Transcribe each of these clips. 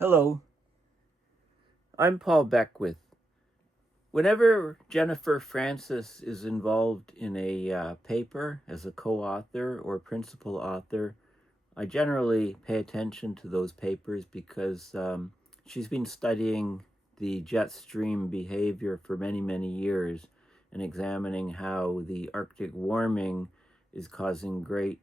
Hello, I'm Paul Beckwith. Whenever Jennifer Francis is involved in a paper as a co-author or principal author, I generally pay attention to those papers because she's been studying the jet stream behavior for many, many years and examining how the Arctic warming is causing great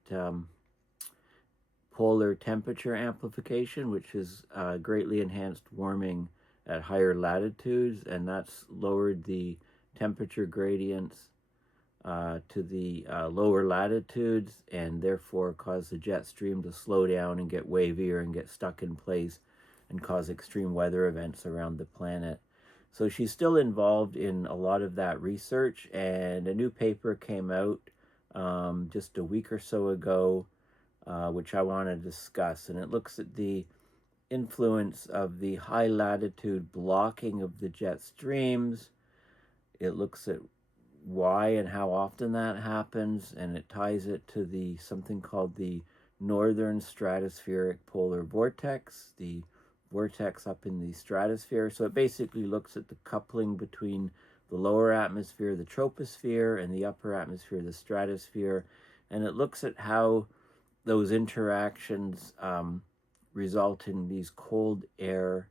polar temperature amplification, which has greatly enhanced warming at higher latitudes, and that's lowered the temperature gradients to the lower latitudes, and therefore caused the jet stream to slow down and get wavier and get stuck in place and cause extreme weather events around the planet. So she's still involved in a lot of that research, and a new paper came out just a week or so ago, which I want to discuss, and it looks at the influence of the high latitude blocking of the jet streams. It looks at why and how often that happens, and it ties it to the something called the Northern Stratospheric polar vortex, the vortex up in the stratosphere. So it basically looks at the coupling between the lower atmosphere, the troposphere, and the upper atmosphere, the stratosphere, and it looks at how those interactions result in these cold air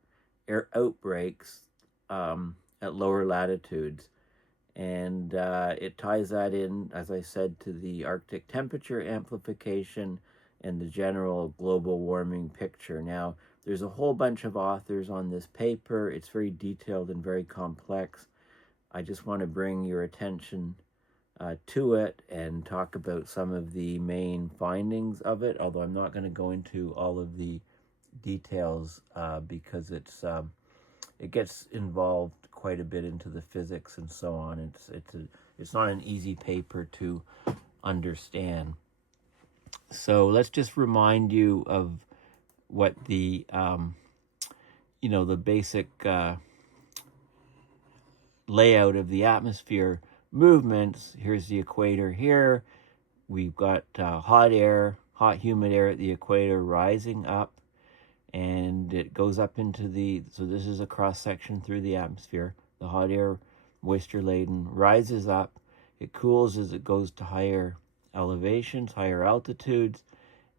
outbreaks at lower latitudes. And it ties that in, as I said, to the Arctic temperature amplification and the general global warming picture. Now, there's a whole bunch of authors on this paper. It's very detailed and very complex. I just want to bring your attention to it and talk about some of the main findings of it, although I'm not going to go into all of the details because it gets involved quite a bit into the physics and so on. It's not an easy paper to understand. So let's just remind you of what the the basic layout of the atmosphere movements. Here's the equator here. We've got hot humid air at the equator rising up, and it goes up into so this is a cross section through the atmosphere. The hot air, moisture laden, rises up. It cools as it goes to higher elevations, higher altitudes,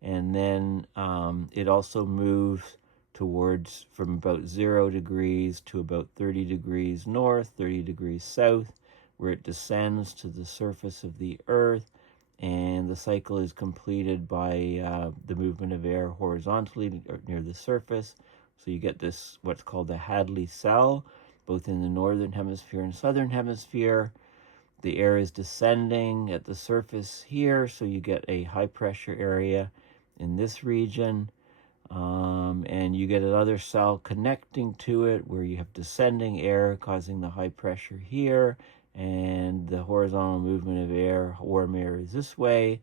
and then it also moves towards from about 0 degrees to about 30 degrees north, 30 degrees south, where it descends to the surface of the Earth, and the cycle is completed by the movement of air horizontally near the surface. So you get this, what's called a Hadley cell, both in the Northern Hemisphere and Southern Hemisphere. The air is descending at the surface here, so you get a high pressure area in this region. And you get another cell connecting to it where you have descending air causing the high pressure here, and the horizontal movement of air, warm air, is this way.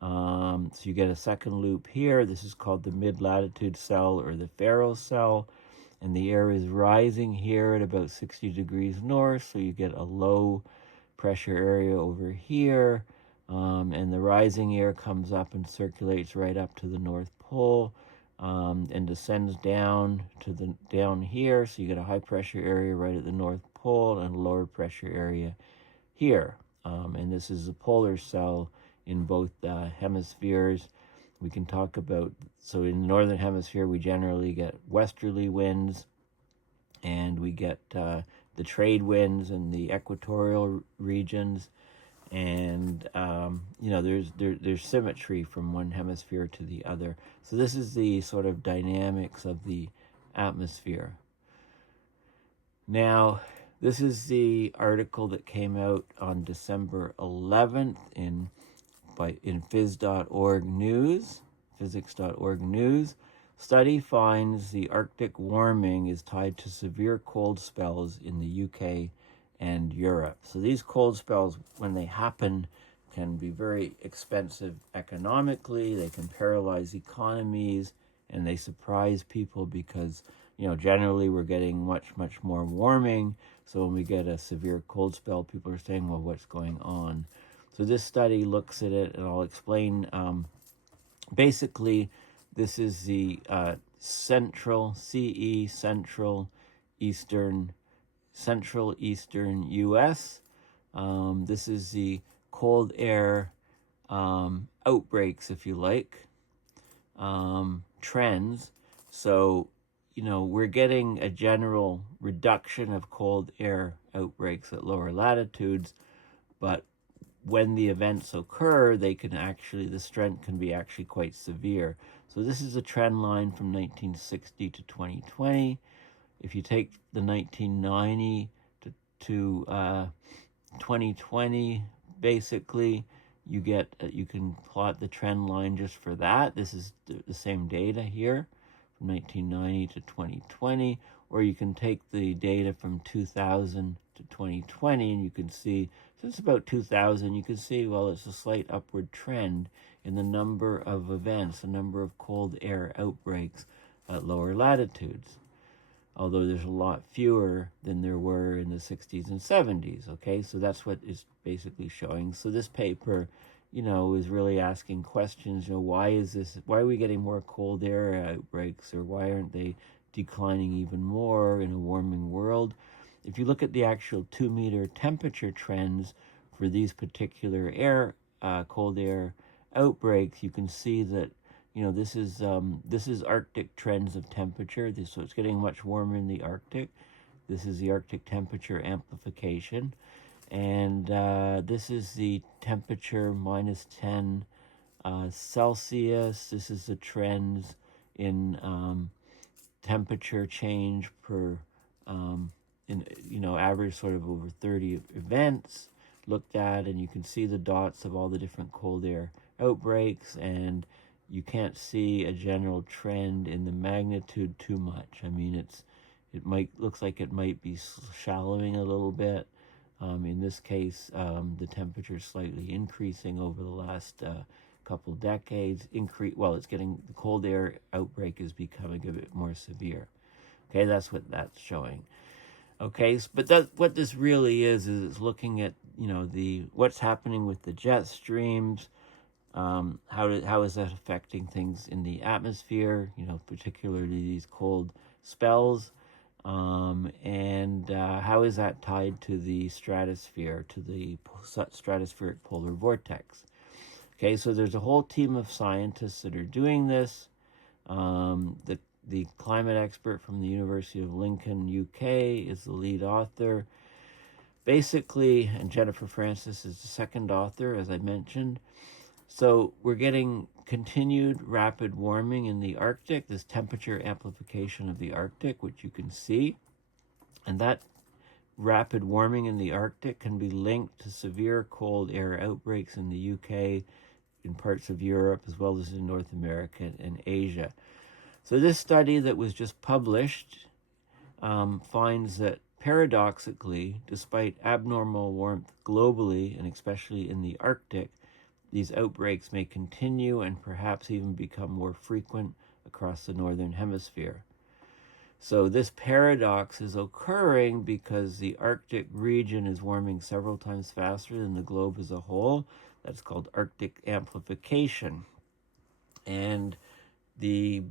So you get a second loop here. This is called the mid-latitude cell or the Ferrel cell, and the air is rising here at about 60 degrees north, so you get a low pressure area over here, and the rising air comes up and circulates right up to the North Pole, and descends down here, so you get a high pressure area right at the North Pole and a lower pressure area here. And this is a polar cell in both hemispheres. We can talk about, so in the Northern Hemisphere we generally get westerly winds, and we get the trade winds in the equatorial regions, and there's symmetry from one hemisphere to the other. So this is the sort of dynamics of the atmosphere. Now, this is the article that came out on December 11th in phys.org news, physics.org news. Study finds the Arctic warming is tied to severe cold spells in the UK and Europe. So these cold spells, when they happen, can be very expensive economically. They can paralyze economies, and they surprise people because, generally we're getting much, much more warming. So when we get a severe cold spell, people are saying, well, what's going on? So this study looks at it, and I'll explain. Basically, this is the central, CE, central eastern US. This is the cold air outbreaks, if you like, trends. So, we're getting a general reduction of cold air outbreaks at lower latitudes, but when the events occur, the strength can be actually quite severe. So this is a trend line from 1960 to 2020. If you take the 1990 to 2020, basically, you can plot the trend line just for that. This is the same data here from 1990 to 2020, or you can take the data from 2000 to 2020, and you can see, since about 2000, you can see, well, it's a slight upward trend in the number of events, the number of cold air outbreaks at lower latitudes, although there's a lot fewer than there were in the 60s and 70s, okay? So that's what is basically showing. So this paper, is really asking questions, why are we getting more cold air outbreaks, or why aren't they declining even more in a warming world? If you look at the actual 2-meter temperature trends for these particular cold air outbreaks, you can see that this is Arctic trends of temperature. So it's getting much warmer in the Arctic. This is the Arctic temperature amplification, and this is the temperature -10 Celsius. This is the trends in temperature change per average sort of over 30 events looked at, and you can see the dots of all the different cold air outbreaks, and you can't see a general trend in the magnitude too much. I mean, looks like it might be shallowing a little bit. In this case, the temperature is slightly increasing over the last couple decades. The cold air outbreak is becoming a bit more severe. Okay, that's what that's showing. Okay, but what this really is it's looking at what's happening with the jet streams. How is that affecting things in the atmosphere? Particularly these cold spells, and how is that tied to the stratosphere, to the stratospheric polar vortex? Okay, so there's a whole team of scientists that are doing this. The climate expert from the University of Lincoln, UK, is the lead author. Basically, and Jennifer Francis is the second author, as I mentioned. So we're getting continued rapid warming in the Arctic, this temperature amplification of the Arctic, which you can see. And that rapid warming in the Arctic can be linked to severe cold air outbreaks in the UK, in parts of Europe, as well as in North America and Asia. So this study that was just published finds that paradoxically, despite abnormal warmth globally, and especially in the Arctic, these outbreaks may continue and perhaps even become more frequent across the Northern Hemisphere. So this paradox is occurring because the Arctic region is warming several times faster than the globe as a whole. That's called Arctic amplification. And the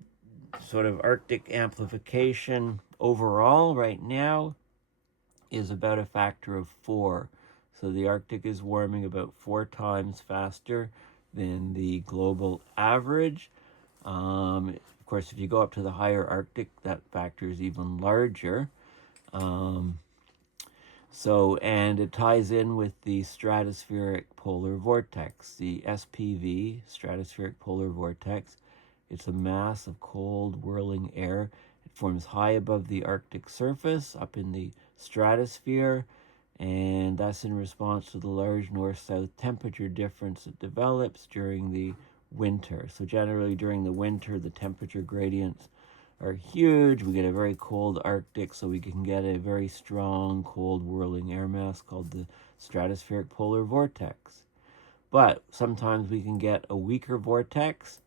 sort of Arctic amplification overall right now is about a factor of 4. So the Arctic is warming about 4 times faster than the global average. Of course, if you go up to the higher Arctic, that factor is even larger. And it ties in with the stratospheric polar vortex, the SPV, stratospheric polar vortex. It's a mass of cold, whirling air. It forms high above the Arctic surface, up in the stratosphere, and that's in response to the large north-south temperature difference that develops during the winter. So generally during the winter, the temperature gradients are huge. We get a very cold Arctic, so we can get a very strong, cold, whirling air mass called the stratospheric polar vortex. But sometimes we can get a weaker vortex.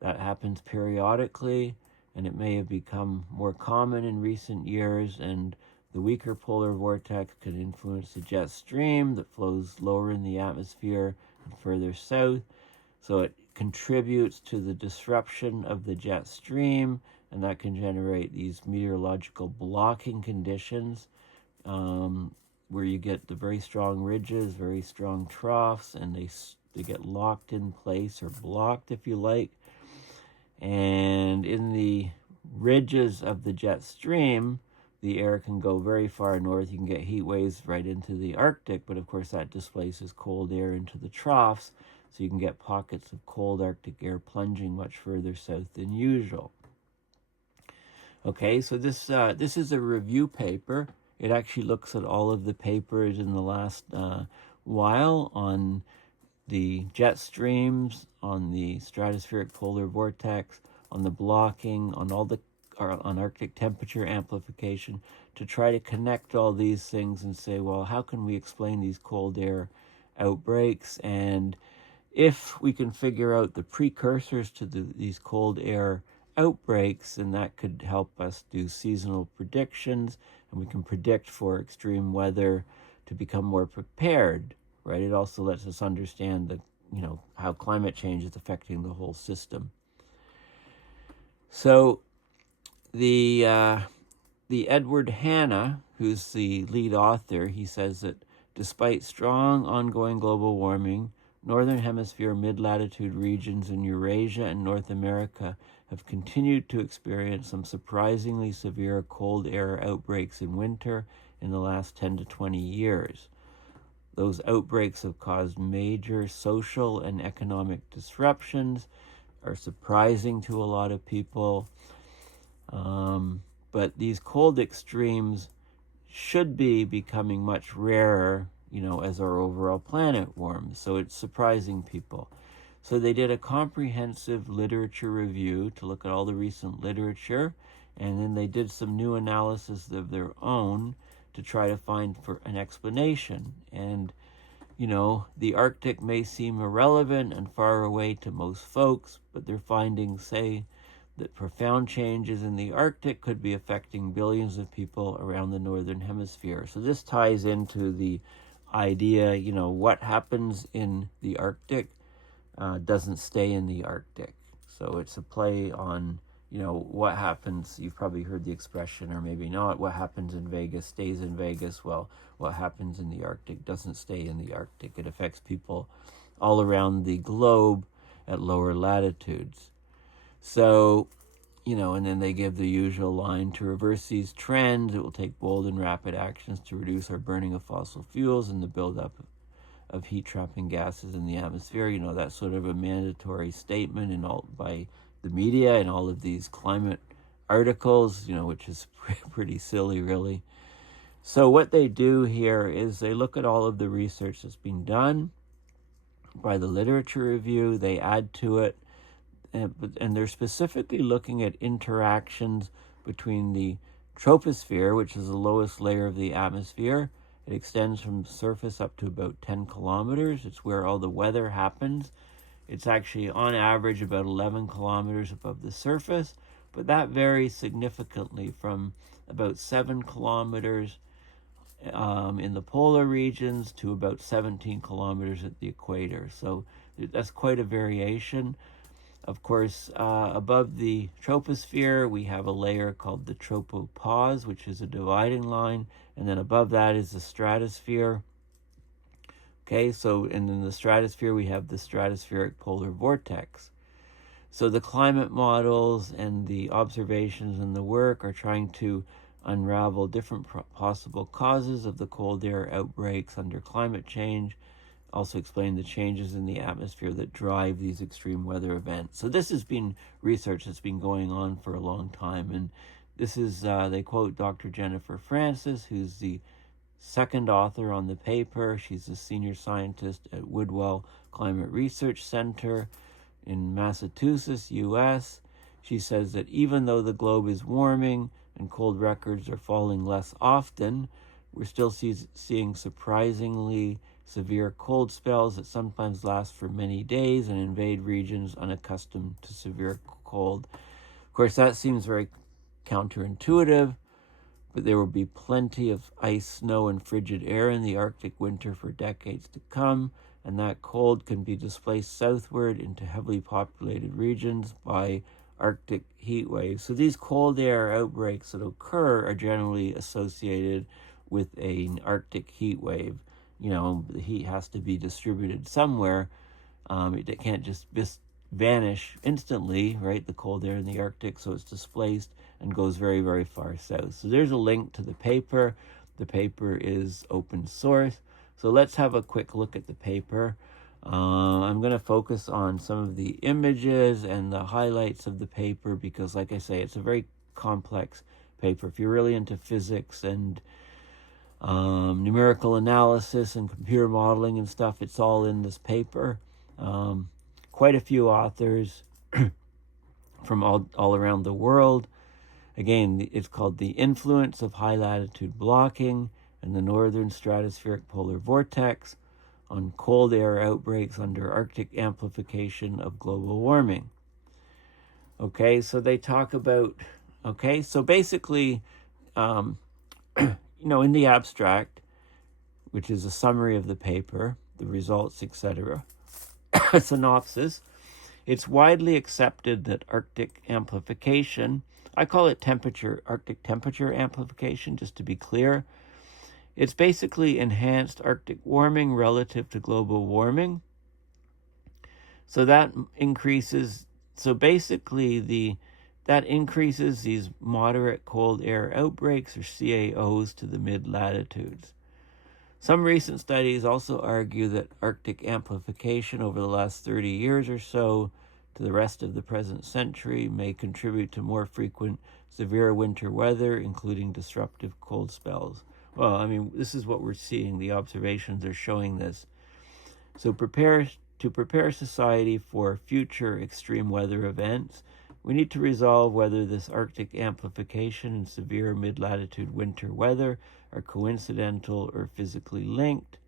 That happens periodically, and it may have become more common in recent years, and the weaker polar vortex can influence the jet stream that flows lower in the atmosphere and further south. So it contributes to the disruption of the jet stream, and that can generate these meteorological blocking conditions, where you get the very strong ridges, very strong troughs, and they get locked in place, or blocked, if you like. And in the ridges of the jet stream, the air can go very far north. You can get heat waves right into the Arctic, but of course that displaces cold air into the troughs, so you can get pockets of cold Arctic air plunging much further south than usual. Okay, so this is a review paper. It actually looks at all of the papers in the last while on the jet streams, on the stratospheric polar vortex, on the blocking, on Arctic temperature amplification, to try to connect all these things and say, well, how can we explain these cold air outbreaks? And if we can figure out the precursors to these cold air outbreaks, then that could help us do seasonal predictions, and we can predict for extreme weather to become more prepared, right? It also lets us understand how climate change is affecting the whole system. So the Edward Hanna, who's the lead author, he says that despite strong ongoing global warming, Northern Hemisphere mid-latitude regions in Eurasia and North America have continued to experience some surprisingly severe cold air outbreaks in winter in the last 10 to 20 years. Those outbreaks have caused major social and economic disruptions, are surprising to a lot of people. But these cold extremes should be becoming much rarer, as our overall planet warms. So it's surprising people. So they did a comprehensive literature review to look at all the recent literature, and then they did some new analysis of their own to try to find for an explanation. And, the Arctic may seem irrelevant and far away to most folks, but their findings say that profound changes in the Arctic could be affecting billions of people around the Northern Hemisphere. So this ties into the idea, what happens in the Arctic doesn't stay in the Arctic. So it's a play on, what happens. You've probably heard the expression, or maybe not, what happens in Vegas stays in Vegas. Well, what happens in the Arctic doesn't stay in the Arctic. It affects people all around the globe at lower latitudes. So, and then they give the usual line: to reverse these trends, it will take bold and rapid actions to reduce our burning of fossil fuels and the buildup of heat-trapping gases in the atmosphere. That's sort of a mandatory statement by the media and all of these climate articles, which is pretty silly, really. So what they do here is they look at all of the research that's been done by the literature review, they add to it, and they're specifically looking at interactions between the troposphere, which is the lowest layer of the atmosphere. It extends from the surface up to about 10 kilometers. It's where all the weather happens. It's actually, on average, about 11 kilometers above the surface, but that varies significantly from about 7 kilometers in the polar regions to about 17 kilometers at the equator. So that's quite a variation. Of course, above the troposphere, we have a layer called the tropopause, which is a dividing line, and then above that is the stratosphere. Okay, so and in the stratosphere, we have the stratospheric polar vortex. So the climate models and the observations and the work are trying to unravel different possible causes of the cold air outbreaks under climate change, also explain the changes in the atmosphere that drive these extreme weather events. So this has been research that's been going on for a long time, and this is, they quote Dr. Jennifer Francis, who's the second author on the paper. She's a senior scientist at Woodwell Climate Research Center in Massachusetts, U.S. She says that even though the globe is warming and cold records are falling less often, we're still seeing surprisingly severe cold spells that sometimes last for many days and invade regions unaccustomed to severe cold. Of course, that seems very counterintuitive, but there will be plenty of ice, snow, and frigid air in the Arctic winter for decades to come, and that cold can be displaced southward into heavily populated regions by Arctic heat waves. So these cold air outbreaks that occur are generally associated with an Arctic heat wave. The heat has to be distributed somewhere. It can't just vanish instantly, right? The cold air in the Arctic, so it's displaced and goes very, very far south. So there's a link to the paper. The paper is open source. So let's have a quick look at the paper. I'm going to focus on some of the images and the highlights of the paper because, like I say, it's a very complex paper. If you're really into physics and numerical analysis and computer modeling and stuff, it's all in this paper. Quite a few authors from all around the world. Again, it's called The Influence of High Latitude Blocking and the Northern Stratospheric Polar Vortex on Cold Air Outbreaks under Arctic Amplification of Global Warming. Okay, so they talk about, so basically, in the abstract, which is a summary of the paper, the results, etc., a synopsis, it's widely accepted that Arctic amplification, I call it Arctic temperature amplification, just to be clear. It's basically enhanced Arctic warming relative to global warming. So that increases, that increases these moderate cold air outbreaks, or CAOs, to the mid-latitudes. Some recent studies also argue that Arctic amplification over the last 30 years or so to the rest of the present century may contribute to more frequent severe winter weather, including disruptive cold spells. Well, this is what we're seeing. The observations are showing this. So to prepare society for future extreme weather events, we need to resolve whether this Arctic amplification and severe mid-latitude winter weather are coincidental or physically linked.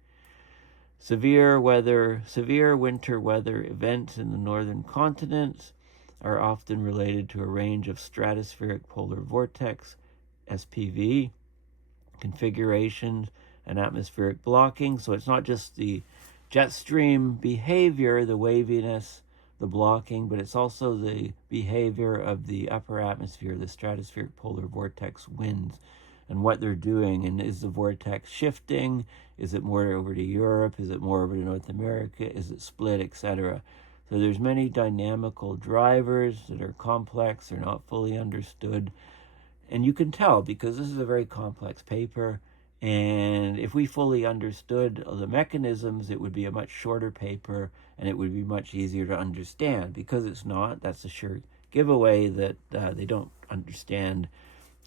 Severe winter weather events in the northern continents are often related to a range of stratospheric polar vortex, SPV, configurations and atmospheric blocking. So it's not just the jet stream behavior, the waviness, the blocking, but it's also the behavior of the upper atmosphere, the stratospheric polar vortex winds, and what they're doing. And is the vortex shifting? Is it more over to Europe? Is it more over to North America? Is it split, etc.? So there's many dynamical drivers that are complex, they're not fully understood. And you can tell because this is a very complex paper. And if we fully understood the mechanisms, it would be a much shorter paper and it would be much easier to understand. Because it's not, that's a sure giveaway that they don't understand.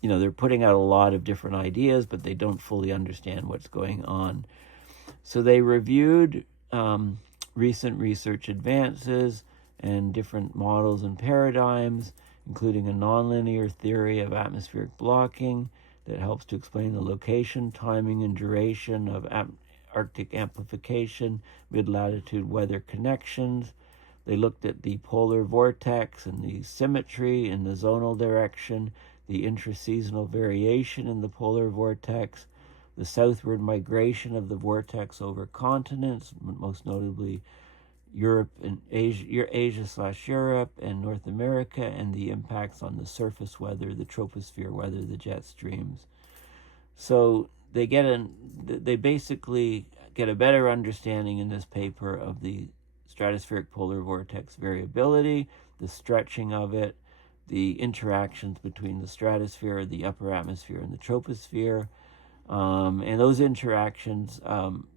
They're putting out a lot of different ideas, but they don't fully understand what's going on. So they reviewed recent research advances and different models and paradigms, including a nonlinear theory of atmospheric blocking that helps to explain the location, timing, and duration of Arctic amplification, mid-latitude weather connections. They looked at the polar vortex and the symmetry in the zonal direction, the intraseasonal variation in the polar vortex, the southward migration of the vortex over continents, most notably Europe and Asia/Europe and North America, and the impacts on the surface weather, the troposphere weather, the jet streams. So they basically get a better understanding in this paper of the stratospheric polar vortex variability, the stretching of it, the interactions between the stratosphere, the upper atmosphere, and the troposphere. And those interactions,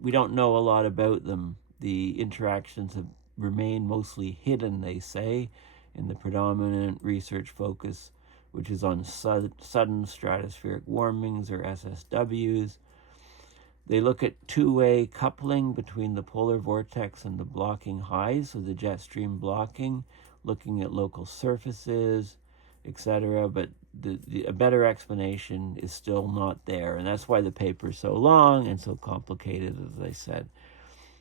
we don't know a lot about them. The interactions have remained mostly hidden, they say, in the predominant research focus, which is on sudden stratospheric warmings, or SSWs. They look at two-way coupling between the polar vortex and the blocking highs, so the jet stream blocking, looking at local surfaces, etc. But a better explanation is still not there, and that's why the paper is so long and so complicated, as I said.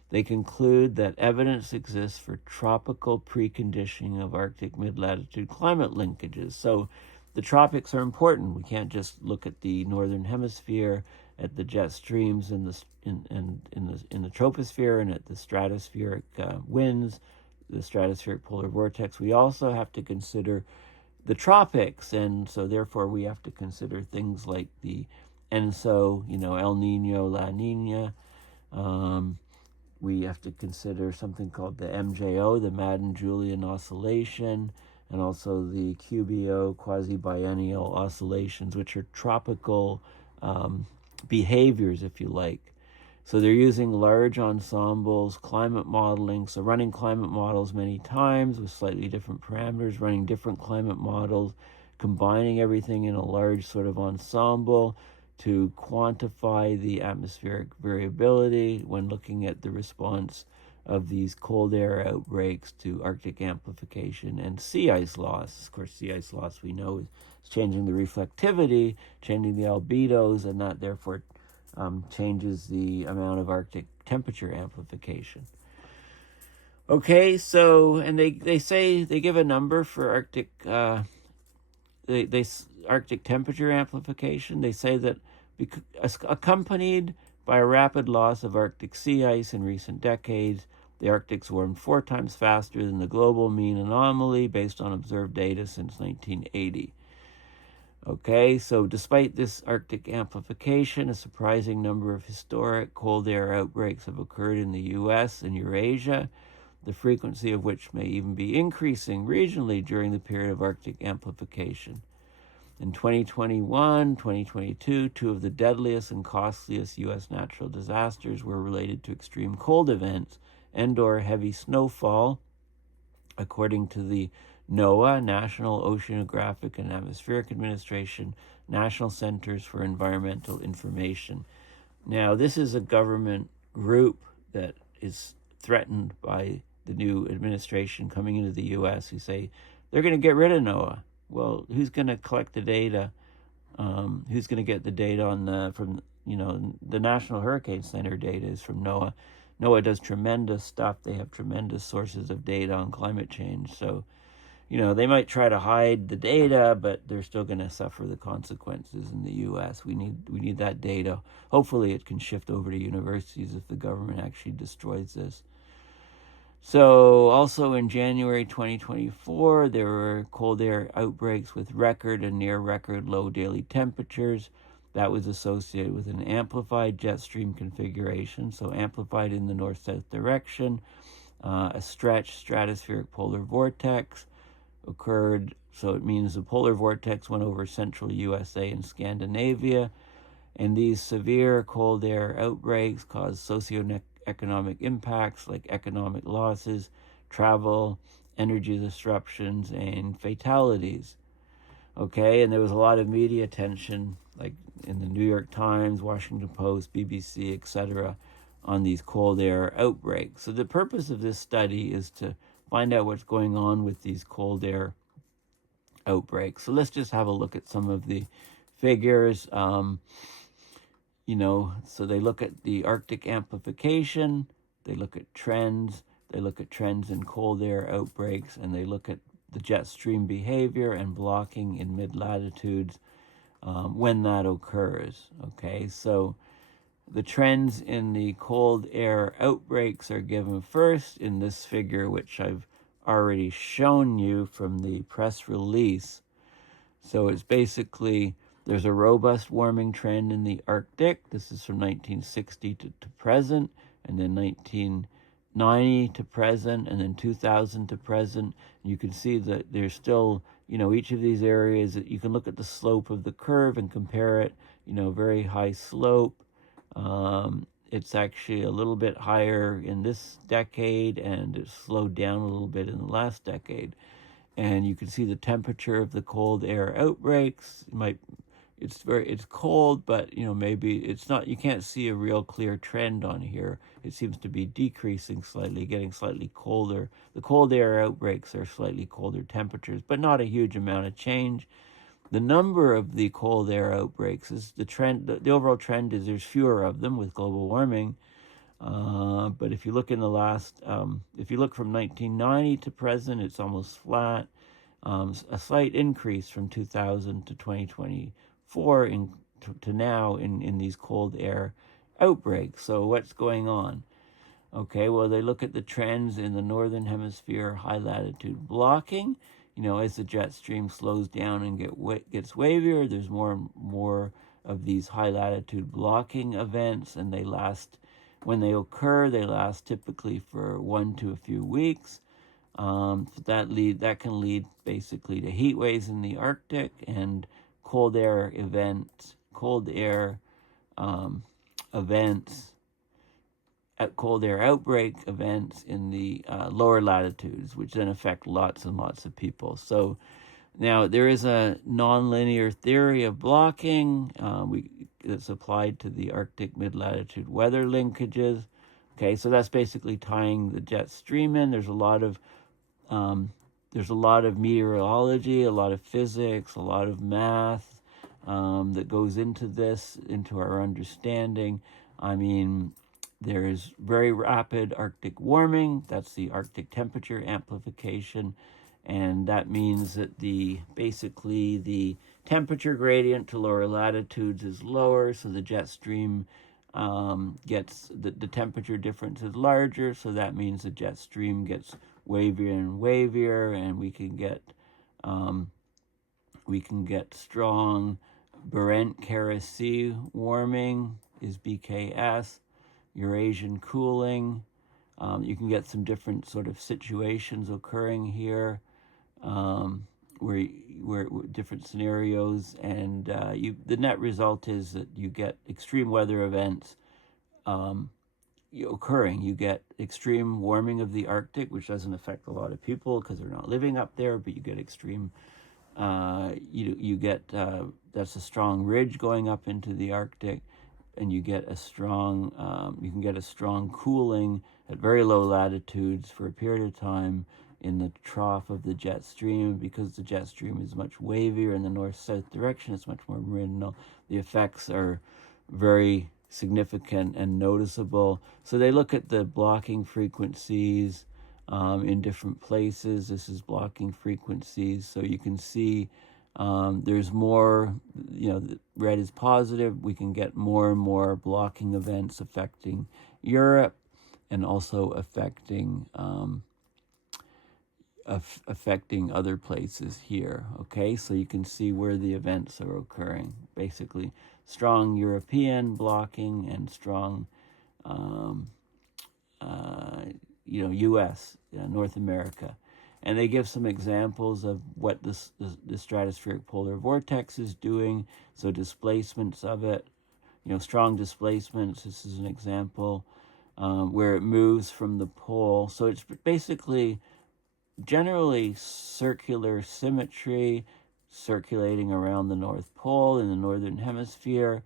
They conclude that evidence exists for tropical preconditioning of Arctic mid-latitude climate linkages. So the tropics are important. We can't just look at the Northern Hemisphere at the jet streams in the troposphere and at the stratospheric winds, the stratospheric polar vortex. We also have to consider the tropics, and so therefore we have to consider things like the ENSO, El Nino, La Nina. We have to consider something called the MJO, the Madden-Julian oscillation, and also the QBO, quasi-biennial oscillations, which are tropical behaviors, if you like. So they're using large ensembles, climate modeling, so running climate models many times with slightly different parameters, running different climate models, combining everything in a large sort of ensemble to quantify the atmospheric variability when looking at the response of these cold air outbreaks to Arctic amplification and sea ice loss. Of course, sea ice loss we know is changing the reflectivity, changing the albedos, and that therefore changes the amount of Arctic temperature amplification. Okay, so, and they say, they give a number for Arctic, Arctic temperature amplification. They say that accompanied by a rapid loss of Arctic sea ice in recent decades, the Arctic's warmed 4 times faster than the global mean anomaly based on observed data since 1980. Okay, so despite this Arctic amplification, a surprising number of historic cold air outbreaks have occurred in the U.S. and Eurasia, the frequency of which may even be increasing regionally during the period of Arctic amplification. In 2021, 2022, 2 of the deadliest and costliest U.S. natural disasters were related to extreme cold events and/or heavy snowfall, according to the NOAA, National Oceanographic and Atmospheric Administration, National Centers for Environmental Information. Now, this is a government group that is threatened by the new administration coming into the U.S. who say they're going to get rid of NOAA. Well, who's going to collect the data? Who's going to get the data on from the National Hurricane Center data is from NOAA. NOAA does tremendous stuff. They have tremendous sources of data on climate change. So, they might try to hide the data, but they're still going to suffer the consequences in the U.S. We need that data. Hopefully it can shift over to universities if the government actually destroys this. So also in January 2024, there were cold air outbreaks with record and near record low daily temperatures. That was associated with an amplified jet stream configuration, so amplified in the north-south direction. A stretched stratospheric polar vortex occurred, so it means the polar vortex went over central USA and Scandinavia, and these severe cold air outbreaks caused socioeconomic impacts like economic losses, travel, energy disruptions, and fatalities. Okay, and there was a lot of media attention, like in the New York Times, Washington Post, BBC, etc., on these cold air outbreaks. So the purpose of this study is to find out what's going on with these cold air outbreaks. So let's just have a look at some of the figures. So they look at the Arctic amplification, they look at trends, they look at trends in cold air outbreaks, and they look at the jet stream behavior and blocking in mid-latitudes when that occurs. Okay, so the trends in the cold air outbreaks are given first in this figure, which I've already shown you from the press release. So it's basically, there's a robust warming trend in the Arctic. This is from 1960 to present, and then 1990 to present, and then 2000 to present. You can see that there's still, each of these areas, you can look at the slope of the curve and compare it, very high slope. It's actually a little bit higher in this decade, and it slowed down a little bit in the last decade. And you can see the temperature of the cold air outbreaks. It's cold, but maybe it's not. You can't see a real clear trend on here. It seems to be decreasing slightly, getting slightly colder. The cold air outbreaks are slightly colder temperatures, but not a huge amount of change. The number of the cold air outbreaks is the trend. The overall trend is there's fewer of them with global warming. But if you look in the last, if you look from 1990 to present, it's almost flat. A slight increase from 2000 to 2024 in to now in these cold air outbreaks. So what's going on? Okay, well, they look at the trends in the Northern Hemisphere high latitude blocking. As the jet stream slows down and gets wavier, there's more and more of these high latitude blocking events, and when they occur, they last typically for 1 to a few weeks. So that can lead basically to heat waves in the Arctic and cold air events, cold air outbreak events in the lower latitudes, which then affect lots and lots of people. So now there is a nonlinear theory of blocking that's applied to the Arctic mid-latitude weather linkages. Okay, so that's basically tying the jet stream in. There's a lot of meteorology, a lot of physics, a lot of math that goes into our understanding. I mean, there is very rapid Arctic warming. That's the Arctic temperature amplification. And that means that basically the temperature gradient to lower latitudes is lower, so the jet stream gets the temperature difference is larger, so that means the jet stream gets wavier and wavier, and we can get strong Barent-Kara Sea warming is BKS, Eurasian cooling. You can get some different sort of situations occurring here, where different scenarios, and the net result is that you get extreme weather events occurring. You get extreme warming of the Arctic, which doesn't affect a lot of people because they're not living up there, but you get extreme. You get that's a strong ridge going up into the Arctic, and you can get a strong cooling at very low latitudes for a period of time in the trough of the jet stream. Because the jet stream is much wavier in the north-south direction, it's much more meridional. The effects are very significant and noticeable. So they look at the blocking frequencies in different places. This is blocking frequencies, so you can see there's more, the red is positive. We can get more and more blocking events affecting Europe and also affecting other places here. Okay, so you can see where the events are occurring. Basically, strong European blocking and strong, U.S., North America. And they give some examples of what the stratospheric polar vortex is doing. So displacements of it, strong displacements. This is an example where it moves from the pole. So it's basically generally circular symmetry, circulating around the North Pole in the Northern Hemisphere.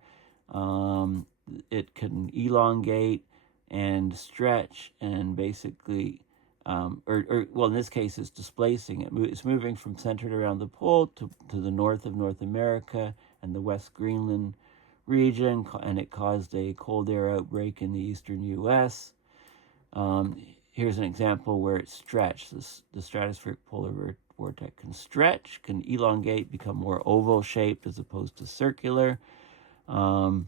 It can elongate and stretch and basically, in this case, it's displacing it. It's moving from centered around the pole to the north of North America and the West Greenland region, and it caused a cold air outbreak in the eastern U.S. Here's an example where it stretched. The stratospheric polar vortex can stretch, can elongate, become more oval-shaped as opposed to circular. So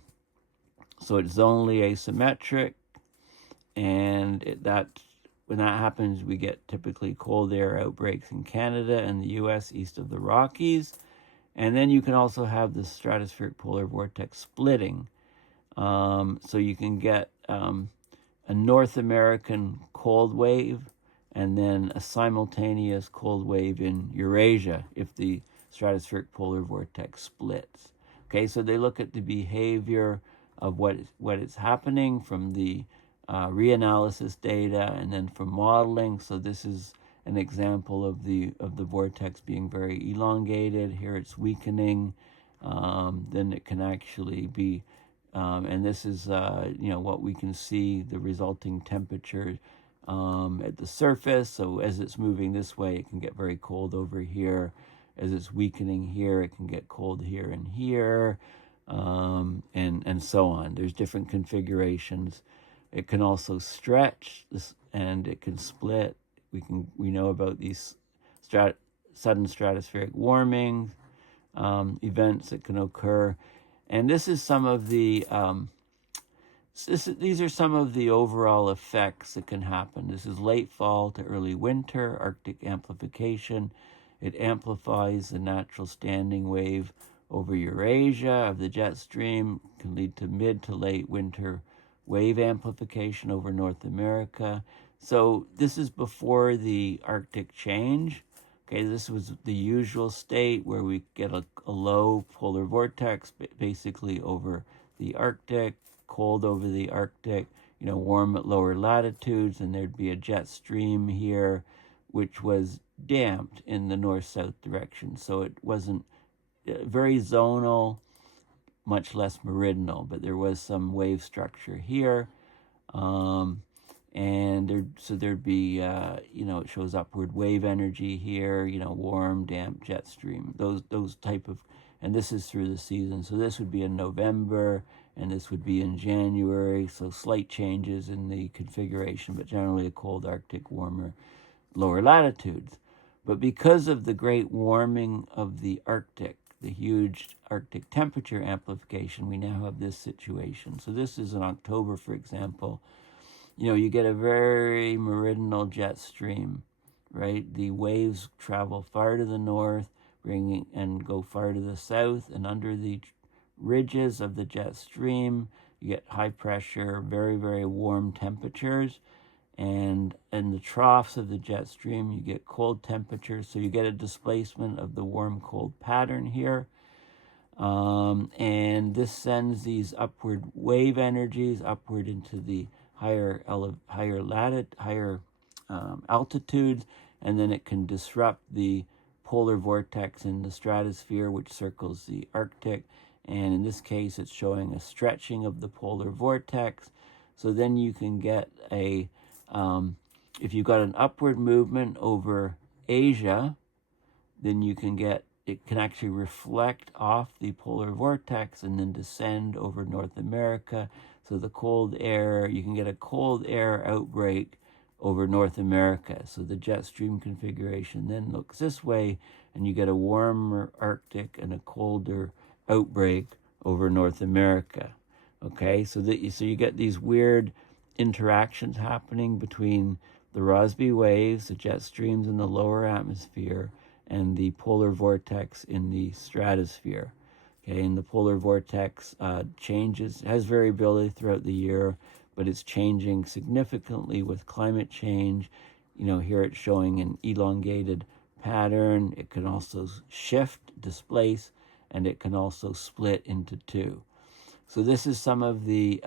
it's zonally asymmetric, and when that happens, we get typically cold air outbreaks in Canada and the U.S. east of the Rockies. And then you can also have the stratospheric polar vortex splitting. So you can get a North American cold wave and then a simultaneous cold wave in Eurasia if the stratospheric polar vortex splits. Okay, so they look at the behavior of what is happening from the reanalysis data and then from modeling. So this is an example of the vortex being very elongated. Here it's weakening. Then it can actually be, and this is what we can see, the resulting temperature at the surface. So as it's moving this way, it can get very cold over here. As it's weakening here, it can get cold here and here, and so on. There's different configurations. It can also stretch this, and it can split. We know about these sudden stratospheric warming events that can occur, And this is some of the these are some of the overall effects that can happen. This is late fall to early winter, Arctic amplification. It amplifies the natural standing wave over Eurasia of the jet stream, can lead to mid to late winter wave amplification over North America. So this is before the Arctic change. Okay, this was the usual state where we get a low polar vortex basically over the Arctic, cold over the Arctic, warm at lower latitudes, and there'd be a jet stream here, which was damped in the north-south direction. So it wasn't very zonal, much less meridional, but there was some wave structure here. And there'd be, it shows upward wave energy here, warm, damp jet stream, those type of, and this is through the season. So this would be in November, and this would be in January. So slight changes in the configuration, but generally a cold Arctic, warmer, lower latitudes. But because of the great warming of the Arctic, the huge Arctic temperature amplification, we now have this situation. So this is in October, for example. You get a very meridional jet stream, right? The waves travel far to the north, and go far to the south, and under the ridges of the jet stream, you get high pressure, very, very warm temperatures. And in the troughs of the jet stream, you get cold temperatures. So you get a displacement of the warm-cold pattern here. And this sends these upward wave energies upward into the higher altitudes, and then it can disrupt the polar vortex in the stratosphere, which circles the Arctic. And in this case, it's showing a stretching of the polar vortex. So then you can get if you've got an upward movement over Asia, then it can actually reflect off the polar vortex and then descend over North America. So the cold air, you can get a cold air outbreak over North America. So the jet stream configuration then looks this way, and you get a warmer Arctic and a colder outbreak over North America. Okay, so you get these weird interactions happening between the Rossby waves, the jet streams in the lower atmosphere, and the polar vortex in the stratosphere. Okay, and the polar vortex changes, has variability throughout the year, but it's changing significantly with climate change. Here it's showing an elongated pattern. It can also shift, displace, and it can also split into two. So this is some of the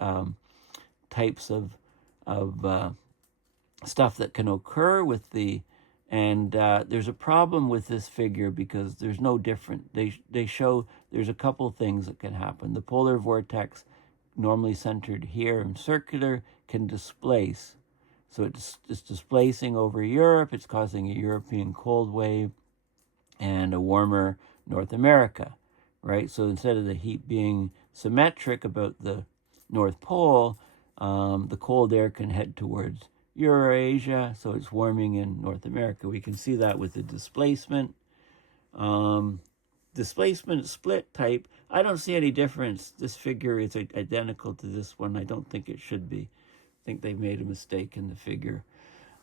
types of stuff that can occur with and there's a problem with this figure because there's no different. They show there's a couple things that can happen. The polar vortex, normally centered here and circular, can displace. So it's displacing over Europe. It's causing a European cold wave and a warmer North America, right? So instead of the heat being symmetric about the North Pole, the cold air can head towards Eurasia, so it's warming in North America. We can see that with the displacement. Displacement split type, I don't see any difference. This figure is identical to this one. I don't think it should be. I think they made a mistake in the figure.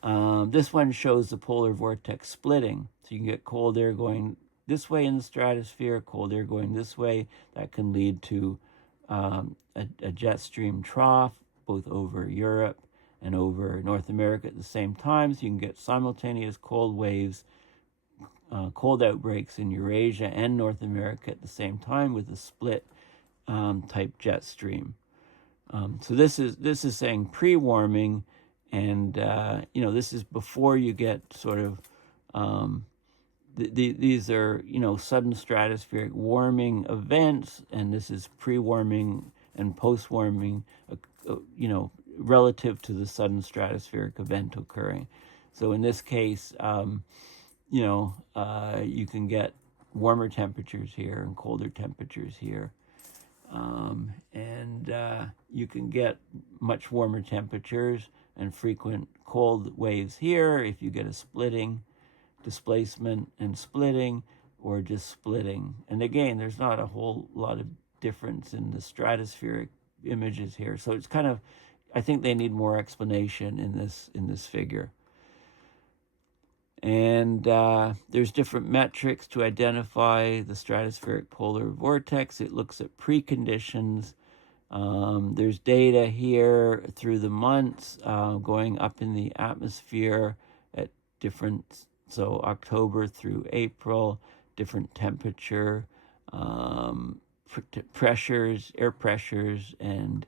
This one shows the polar vortex splitting. So you can get cold air going this way in the stratosphere, cold air going this way. That can lead to a jet stream trough, both over Europe and over North America at the same time. So you can get simultaneous cold waves, cold outbreaks in Eurasia and North America at the same time with a split type jet stream. So this is saying pre-warming, and this is before you get sort of these are sudden stratospheric warming events, and this is pre-warming and post-warming, relative to the sudden stratospheric event occurring. So in this case, you can get warmer temperatures here and colder temperatures here. And you can get much warmer temperatures and frequent cold waves here if you get a splitting, displacement and splitting, or just splitting. And again, there's not a whole lot of difference in the stratospheric images here. So it's kind of, I think they need more explanation in this figure. And there's different metrics to identify the stratospheric polar vortex. It looks at preconditions. There's data here through the months going up in the atmosphere at different, so October through April, different temperature, pressures, air pressures, and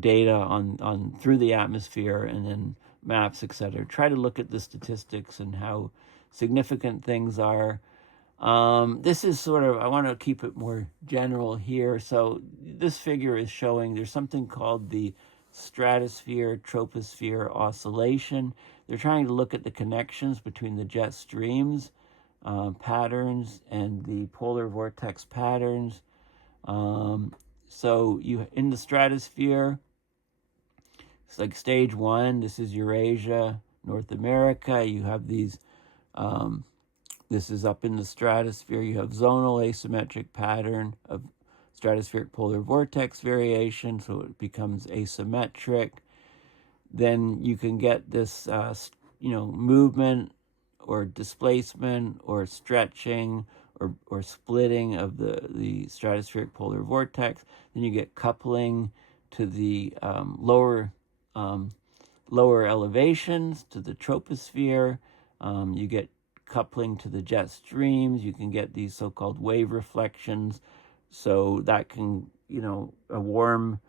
data on through the atmosphere, and then maps, etc. Try to look at the statistics and how significant things are. This is sort of, I want to keep it more general here. So this figure is showing there's something called the stratosphere-troposphere oscillation. They're trying to look at the connections between the jet streams patterns and the polar vortex patterns. So you in the stratosphere, it's like stage 1. This is Eurasia, North America. You have these, this is up in the stratosphere. You have zonal asymmetric pattern of stratospheric polar vortex variation, so it becomes asymmetric. Then you can get this, movement or displacement or stretching or splitting of the stratospheric polar vortex. Then you get coupling to the lower elevations, to the troposphere. You get coupling to the jet streams. You can get these so-called wave reflections. So that can, a warm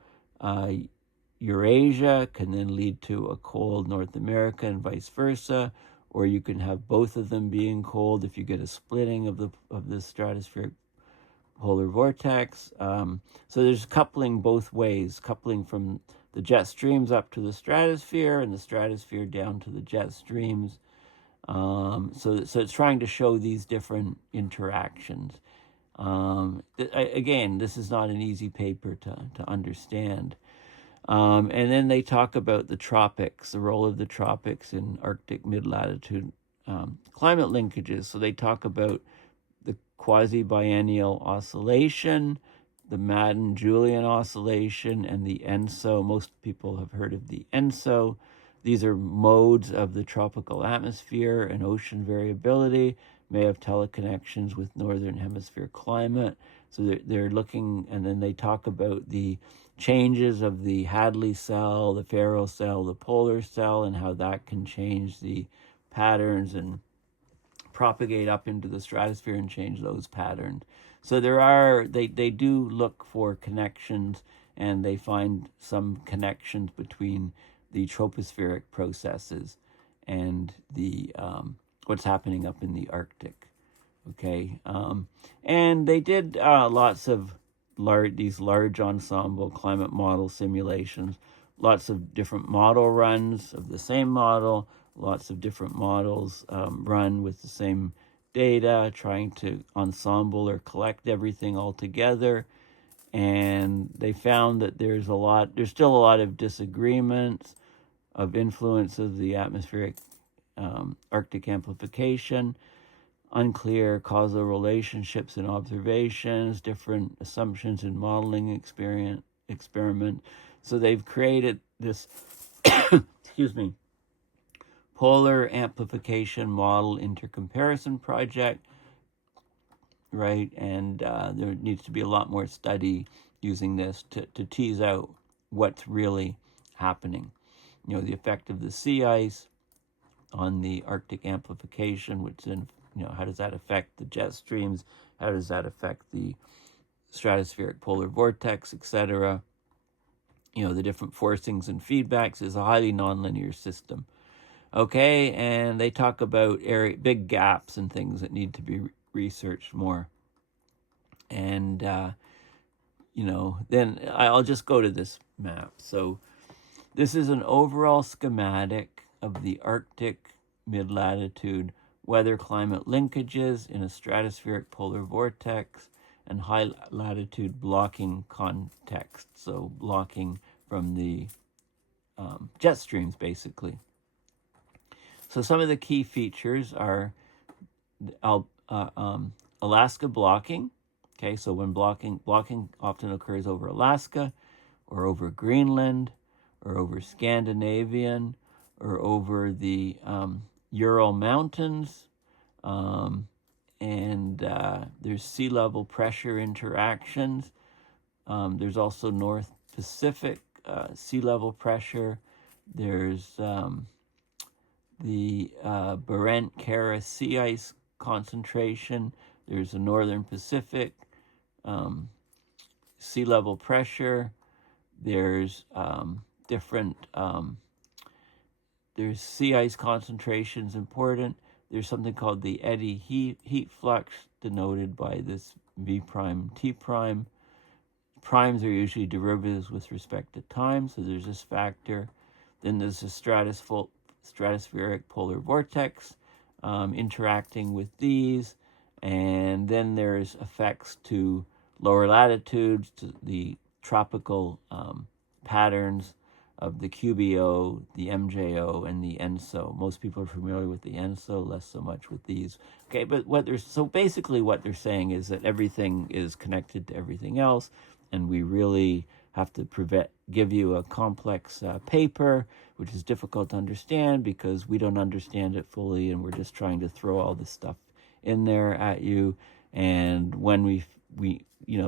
Eurasia can then lead to a cold North America and vice versa. Or you can have both of them being cold if you get a splitting of the stratospheric polar vortex. So there's coupling both ways, coupling from the jet streams up to the stratosphere and the stratosphere down to the jet streams. So it's trying to show these different interactions. Again, this is not an easy paper to understand. And then they talk about the tropics, the role of the tropics in Arctic mid-latitude climate linkages. So they talk about the quasi-biennial oscillation, the Madden-Julian oscillation, and the ENSO. Most people have heard of the ENSO. These are modes of the tropical atmosphere and ocean variability, may have teleconnections with Northern Hemisphere climate. So they're looking, and then they talk about the changes of the Hadley cell, the Faro cell, the polar cell, and how that can change the patterns and propagate up into the stratosphere and change those patterns. So they do look for connections, and they find some connections between the tropospheric processes and the what's happening up in the Arctic. Okay, and they did lots of these large ensemble climate model simulations, lots of different model runs of the same model, lots of different models run with the same data, trying to ensemble or collect everything all together. And they found that there's still a lot of disagreements of influence of the atmospheric Arctic amplification, unclear causal relationships in observations, different assumptions in modeling experiment. So they've created this, polar amplification model intercomparison project, right? And there needs to be a lot more study using this to tease out what's really happening. The effect of the sea ice on the Arctic amplification, which then, how does that affect the jet streams? How does that affect the stratospheric polar vortex, etc.? The different forcings and feedbacks is a highly nonlinear system. Okay, and they talk about big gaps and things that need to be researched more. And, then I'll just go to this map. So this is an overall schematic of the Arctic mid-latitude weather climate linkages in a stratospheric polar vortex and high latitude blocking context. So blocking from the jet streams, basically. So some of the key features are Alaska blocking. Okay, so when blocking often occurs over Alaska, or over Greenland, or over Scandinavian, or over the Ural Mountains, and there's sea level pressure interactions. There's also North Pacific sea level pressure. There's the Barent-Kara sea ice concentration. There's a Northern Pacific sea level pressure. There's different, there's sea ice concentrations important. There's something called the eddy heat flux, denoted by this V prime, T prime. Primes are usually derivatives with respect to time, so there's this factor. Then there's the stratospheric polar vortex interacting with these, and then there's effects to lower latitudes, to the tropical patterns of the QBO, the MJO, and the ENSO. Most people are familiar with the ENSO, less so much with these. Okay, but basically what they're saying is that everything is connected to everything else, and we really have to give you a complex paper, which is difficult to understand because we don't understand it fully, and we're just trying to throw all this stuff in there at you. And when we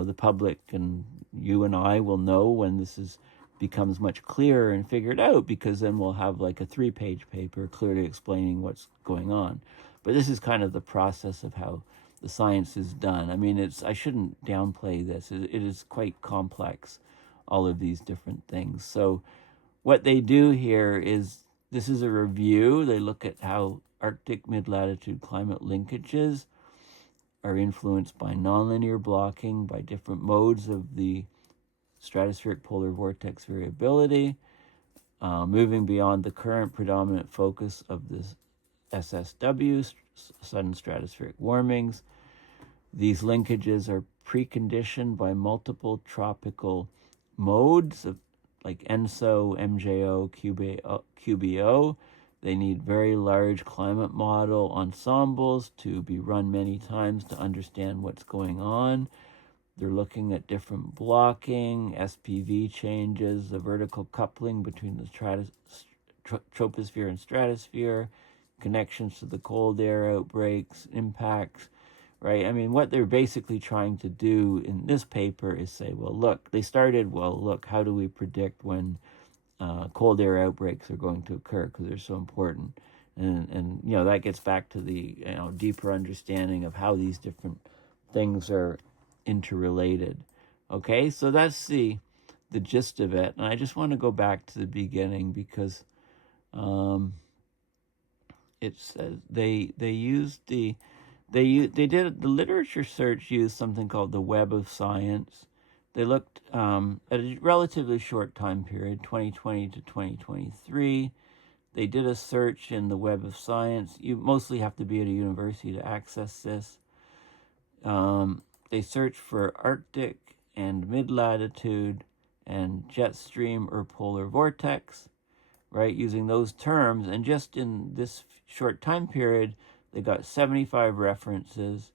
the public and you and I will know when this becomes much clearer and figured out, because then we'll have like a 3-page paper clearly explaining what's going on. But this is kind of the process of how the science is done. I mean, I shouldn't downplay this. It is quite complex, all of these different things. So what they do here is, this is a review. They look at how Arctic mid-latitude climate linkages are influenced by nonlinear blocking, by different modes of the stratospheric polar vortex variability, moving beyond the current predominant focus of this SSW, sudden stratospheric warmings. These linkages are preconditioned by multiple tropical modes of like ENSO, MJO, QBO. They need very large climate model ensembles to be run many times to understand what's going on. They're looking at different blocking, SPV changes, the vertical coupling between the troposphere and stratosphere, connections to the cold air outbreaks, impacts, right? I mean, what they're basically trying to do in this paper is say, well, look, how do we predict when cold air outbreaks are going to occur, because they're so important. And that gets back to the deeper understanding of how these different things are interrelated. Okay, so that's the gist of it. And I just want to go back to the beginning, because it says they did the literature search used something called the Web of Science. They looked at a relatively short time period, 2020 to 2023. They did a search in the Web of Science. You mostly have to be at a university to access this. They searched for Arctic and mid-latitude and jet stream or polar vortex, right, using those terms. And just in this short time period, they got 75 references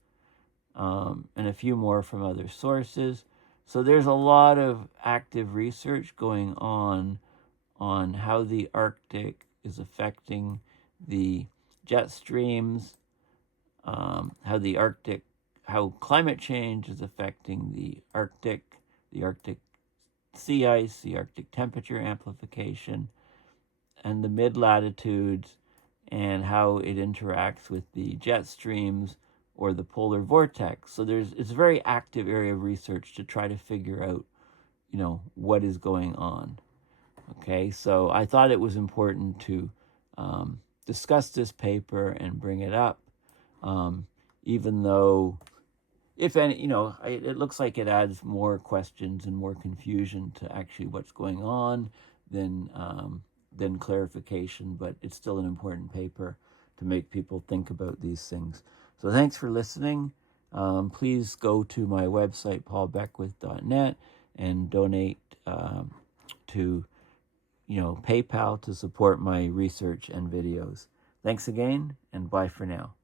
and a few more from other sources. So there's a lot of active research going on how the Arctic is affecting the jet streams, how climate change is affecting the Arctic sea ice, the Arctic temperature amplification, and the mid-latitudes, and how it interacts with the jet streams or the polar vortex. So it's a very active area of research to try to figure out, what is going on. Okay, so I thought it was important to discuss this paper and bring it up, even though, if any, it looks like it adds more questions and more confusion to actually what's going on than clarification, but it's still an important paper to make people think about these things. So thanks for listening. Please go to my website, paulbeckwith.net, and donate to PayPal to support my research and videos. Thanks again, and bye for now.